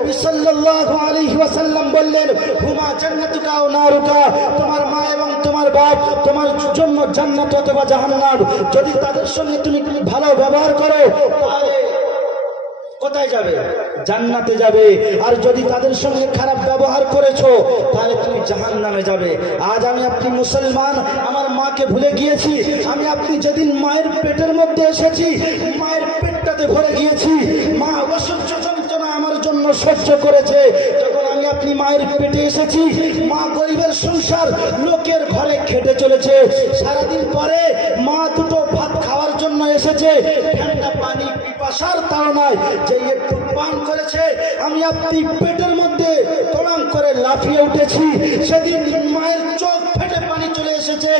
নবী সাল্লাল্লাহু আলাইহি ওয়াসাল্লাম বললেন, হুমা জান্নাতুকা ওয়া নারুকা, তোমার মা এবং তোমার বাপ তোমার জন্য জান্নাত অথবা জাহান্নাম। যদি তাদের সঙ্গে তুমি ভালো ব্যবহার করো তাহলে কোথায় যাবে? জান্নাতে যাবে। আর যদি তাদের সঙ্গে খারাপ ব্যবহার করেছো তাহলে তুমি জাহান্নামে যাবে। আজ আমি আপনি মুসলমান, আমার মাকে ভুলে গিয়েছি। আমি আপনি যেদিন মায়ের পেটের মধ্যে এসেছি, মায়ের পেটটাতে ভরে গিয়েছি, মা অসহ্য যন্ত্রণা আমার জন্য সহ্য করেছে। যখন আমি আপনি মায়ের পেটে এসেছি, মা গরিবের সংসার, লোকের ঘরে খেটে চলেছে। সারাদিন পরে মা দুটো ভাত খাওয়ার জন্য এসেছে, ঠান্ডা পানি পিপাসার তাড়নায় যে একটু পান করেছে, আমি আপনি পেটের মধ্যে তড়াং করে লাফিয়ে উঠেছি। সেদিন মায়ের চোখ ফেটে পানি চলে এসেছে।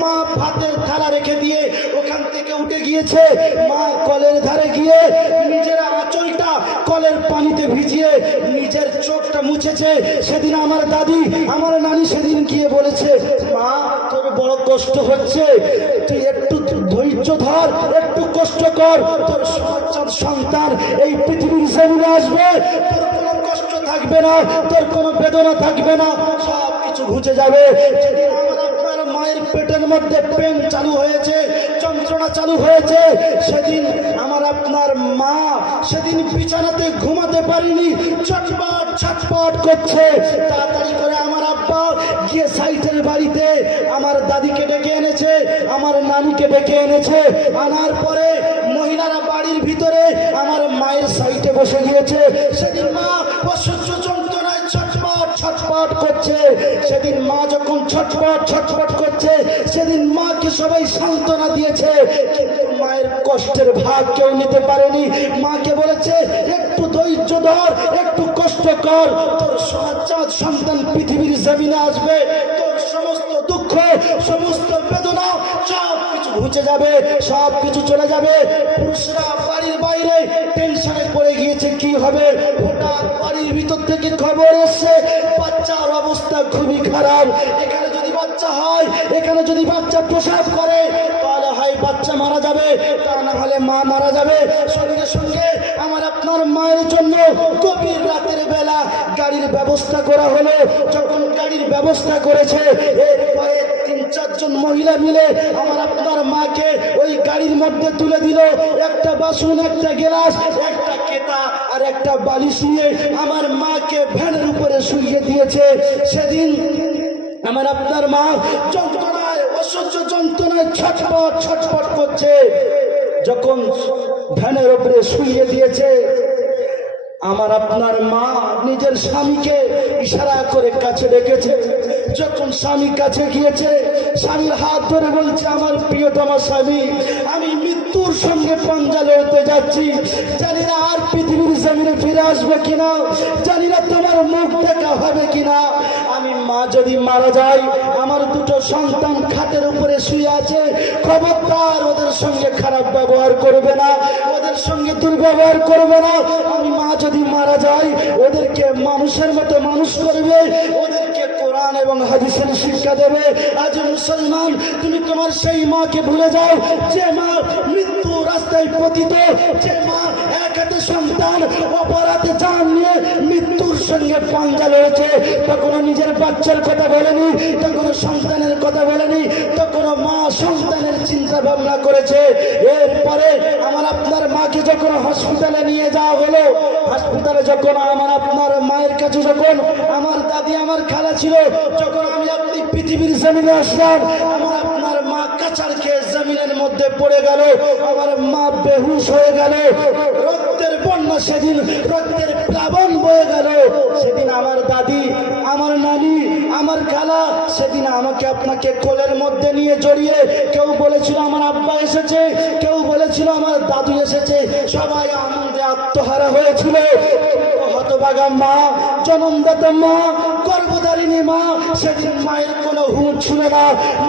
মা ভাতের থালা রেখে দিয়ে ওখান থেকে উঠে গিয়েছে। মা কলের ধারে গিয়ে নিজের আঁচলটা কলের পানিতে ভিজিয়ে নিজের চোখটা মুছেছে। সেদিন আমার দাদি, আমার নানি সেদিন গিয়ে বলেছে, মা তোর বড় কষ্ট হচ্ছে, তুই একটু ধৈর্য ধর, একটু কষ্ট কর, তোর সন্তান এই পৃথিবীর জমিনে আসবে, তোর কোনো কষ্ট থাকবে না, তোর কোনো বেদনা থাকবে না, সব কিছু ঘুচে যাবে। যেদিন আমার আপনার মায়ের পেটের মধ্যে পেন চালু হয়েছে, যন্ত্রণা চালু হয়েছে, সেদিন আমার আপনার মা সেদিন বিছানাতে ঘুমাতে পারিনি, ছটপট ছটপট করছে। তাড়াতাড়ি করে আমার আব্বা গিয়ে সাইটের বাড়িতে আমার দাদিকে ডেকে এনেছে, আমার নানিকে ডেকে এনেছে। আনার পরে মহিলারা বাড়ির ভিতরে আমার মায়ের সাইটে বসে গিয়েছে। সেদিন মা অসহ্য যন্ত্রণায় ছটপট ছটপট করছে। সেদিন মা যখন ছটপট ছটপট করছে, সেদিন মাকে সবাই সান্ত্বনা দিয়েছে, কিন্তু মায়ের কষ্টের ভাগ কেউ নিতে পারেনি। মাকে বলেছে, একটু ধৈর্য ধর, একটু কষ্ট কর, তোর সন্তান সন্তান পৃথিবীর জমিনে আসবে, তোর সমস্ত দুঃখ, সমস্ত বেদনা সব কিছু ঘুচে যাবে, সব কিছু চলে যাবে। পুরুষরা বাড়ির বাইরে টেনশনে পড়ে গিয়েছে, কি হবে। হঠাৎ বাড়ির ভিতর থেকে খবর এসছে, বাচ্চার অবস্থা খুবই খারাপ। এখানে যদি বাচ্চা হয়, এখানে যদি বাচ্চা প্রসব করে, তাহলে হয় বাচ্চা মারা যাবে, তা না হলে মা মারা যাবে। সঙ্গে সঙ্গে আমার আপনার মায়ের জন্য গভীর রাতের বেলা গাড়ির ব্যবস্থা করা হলো। যখন গাড়ির ব্যবস্থা করেছে, এরপরে 3-4 জন মহিলা মিলে আমার আপনার মাকে ওই গাড়ির মধ্যে তুলে দিল। একটা বাসন, একটা গ্লাস, একটা কেতা আর একটা বালিশ নিয়ে আমার মাকে ভ্যানের উপরে শুইয়ে দিয়েছে। সেদিন আমার আপনার মা যন্ত্রণায়, অসহ্য যন্ত্রণায় ছটপট ছটপট করছে। যখন ভ্যানের উপরে শুইয়ে দিয়েছে, আমার আপনার মা নিজের স্বামীকে ইশারা করে কাছে ডেকেছে। যখন স্বামী কাছে গিয়েছে, স্বামীর হাত ধরে বলছে, আমার প্রিয়তমা স্বামী, আমি মৃত্যুর সঙ্গে পাঞ্জা লড়তে যাচ্ছি, জানি না আর পৃথিবীর জমিনে ফিরে আসবে কিনা, জানি না তোমার মুখ দেখা হবে কিনা। আমি মা যদি মারা যাই, আমার দুটো সন্তান খাটের উপরে শুয়ে আছে, খবরদার ওদের সঙ্গে খারাপ ব্যবহার করবে না, ওদের সঙ্গে দুর্ব্যবহার করবে না। আমি মা যদি মারা যাই, ওদেরকে মানুষের মতো মানুষ করবে, ওদেরকে কোরআন এবং হাদিসের শিক্ষা দেবে। আজ মুসলমান, তুমি তোমার সেই মাকে ভুলে যাও, যে মা মৃত্যু রাস্তায় পতিত, যে মা এক হাতে সন্তান, অপর হাতে জান নিয়ে মৃত্যুর সঙ্গে পাঞ্জা লড়েছে। তখনও নিজের বাচ্চার কথা বলেনি, তখনও সন্তানের কথা বলেনি, তখনও মা সন্তানের চিন্তা ভাবনা করেছে। এরপরে আমার আপনার মাকে যখন হসপিটালে নিয়ে যাওয়া হলো, হাসপাতালে যখন আমার আপনার মায়ের কাছে যখন আমার দাদি, আমার খালা ছিল, যখন আমি আপনি পৃথিবীর জমিনে আসলাম, আমার আপনার মা কাচার খেয়ে জমিনের মধ্যে পড়ে গেল, আমার মা বেহুশ হয়ে গেল, রক্তের বন্যা সেদিন, রক্তের প্লাবন বয়ে গেল। সেদিন আমার দাদি, আমার নানি, আমার খালা সেদিন আমাকে আপনাকে কোলের মধ্যে নিয়ে জড়িয়ে, কেউ বলেছিল আমার আব্বা এসেছে, কেউ বলেছিল আমার দাদু এসেছে, সবাই আনন্দে আত্মহারা হয়েছিল। হতভাগা মা, জনমদাতা মা, গর্ভধারিণী মা, সেদিন মায়ের কোনো হুঁশ ছিল না।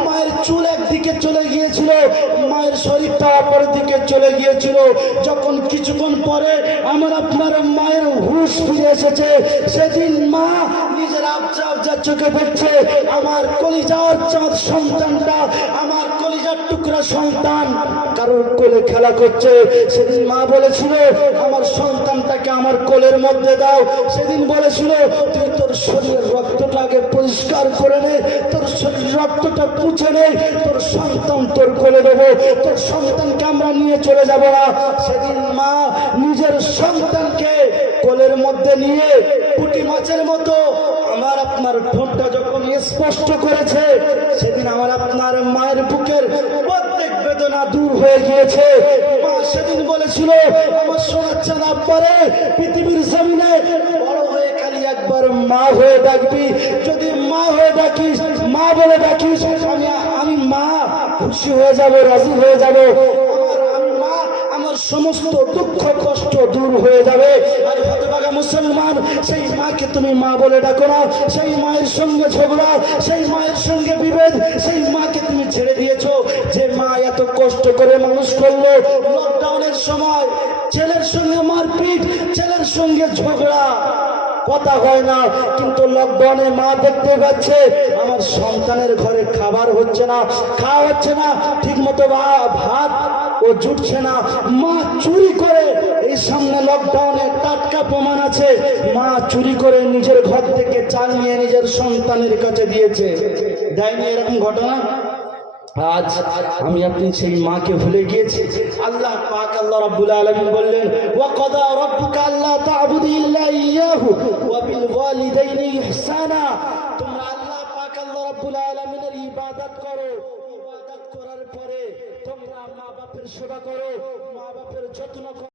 মায়ের চুল একদিকে চলে গিয়েছিল, মায়ের শরীরটা অপর দিকে চলে গিয়েছিল। যখন কিছুক্ষণ পরে আমার আপনার মায়ের হুঁশ ফিরে এসেছে, সেদিন মা নিজের আবজা আবজা চোখে দেখছে আমার কলিজার চাঁদ সন্তানটা, আমার কলিজার টুকরা সন্তান কারোর কোলে খেলা করছে। সেদিন মা বলেছিল আমার সন্তানটাকে আমার কোলের মধ্যে দাও। সেদিন বলেছিল তুই তোর শরীরের রক্তটাকে পরিষ্কার করে নে, তোর শরীর রক্তটা পুছে নে, তোর সন্তান তোর কোলে দেবো, তোর সন্তানকে আমরা নিয়ে চলে যাব না। সেদিন মা নিজের সন্তানকে কোলের মধ্যে নিয়ে পুঁটি মাছের মতো আমার আপনার ঠোঁটটা যখন স্পষ্ট করেছে, সেদিন আমার আপনার মায়ের বুকের প্রত্যেক বেদনা দূর হয়ে গিয়েছে। মা সেদিন বলেছিল আমার সোনার চাঁদ আব্বারে পৃথিবীর জমিনে বড় হয়ে খালি একবার মা হয়ে ডাকবি, যদি মা হয়ে ডাকিস, মা বলে ডাকিস, আমি মা খুশি হয়ে যাব, রাজি হয়ে যাব। আমার সমস্ত দুঃখ কষ্ট দূর হয়ে যাবে। আর হতভাগা মুসলমান, সেই মাকে তুমি মা বলে ডাকো না, সেই মায়ের সঙ্গে ঝগড়া, সেই মায়ের সঙ্গে বিভেদ, সেই মাকে তুমি ছেড়ে দিয়েছো যে মা এত কষ্ট করে মানুষ করলো। লকডাউনের সময় ছেলের সঙ্গে মারপিট, ছেলের সঙ্গে ঝগড়া, কথা হয় না, কিন্তু লকডাউনে মা দেখতে পাচ্ছে আমার সন্তানের ঘরে খাবার হচ্ছে না, খাওয়া হচ্ছে না, ঠিক মতো ভাত ও জুটছে না। মা চুরি করে, এই সামনে লকডাউনে টাটকা প্রমাণ আছে, মা চুরি করে নিজের ঘর থেকে চাল নিয়ে নিজের সন্তানের কাছে দিয়েছে। দেয়নি এরকম ঘটনা? আজ আমি আপনি সেই মাকে ভুলে গিয়েছি। আল্লাহ পাক আল্লাহ রাব্বুল আলামিন বললেন ওয়া কাদা রাব্বুকা আল্লা তা'বুদু ইল্লা ইয়্যাহু ওয়া বিল ওয়ালিদাইনি ইহসানা। তোমরা আল্লাহ পাক আল্লাহ রাব্বুল আলামিনের ইবাদত করো, ইবাদত করার পরে তোমরা মা বাপের সেবা করো, মা বাপের যত্ন করো।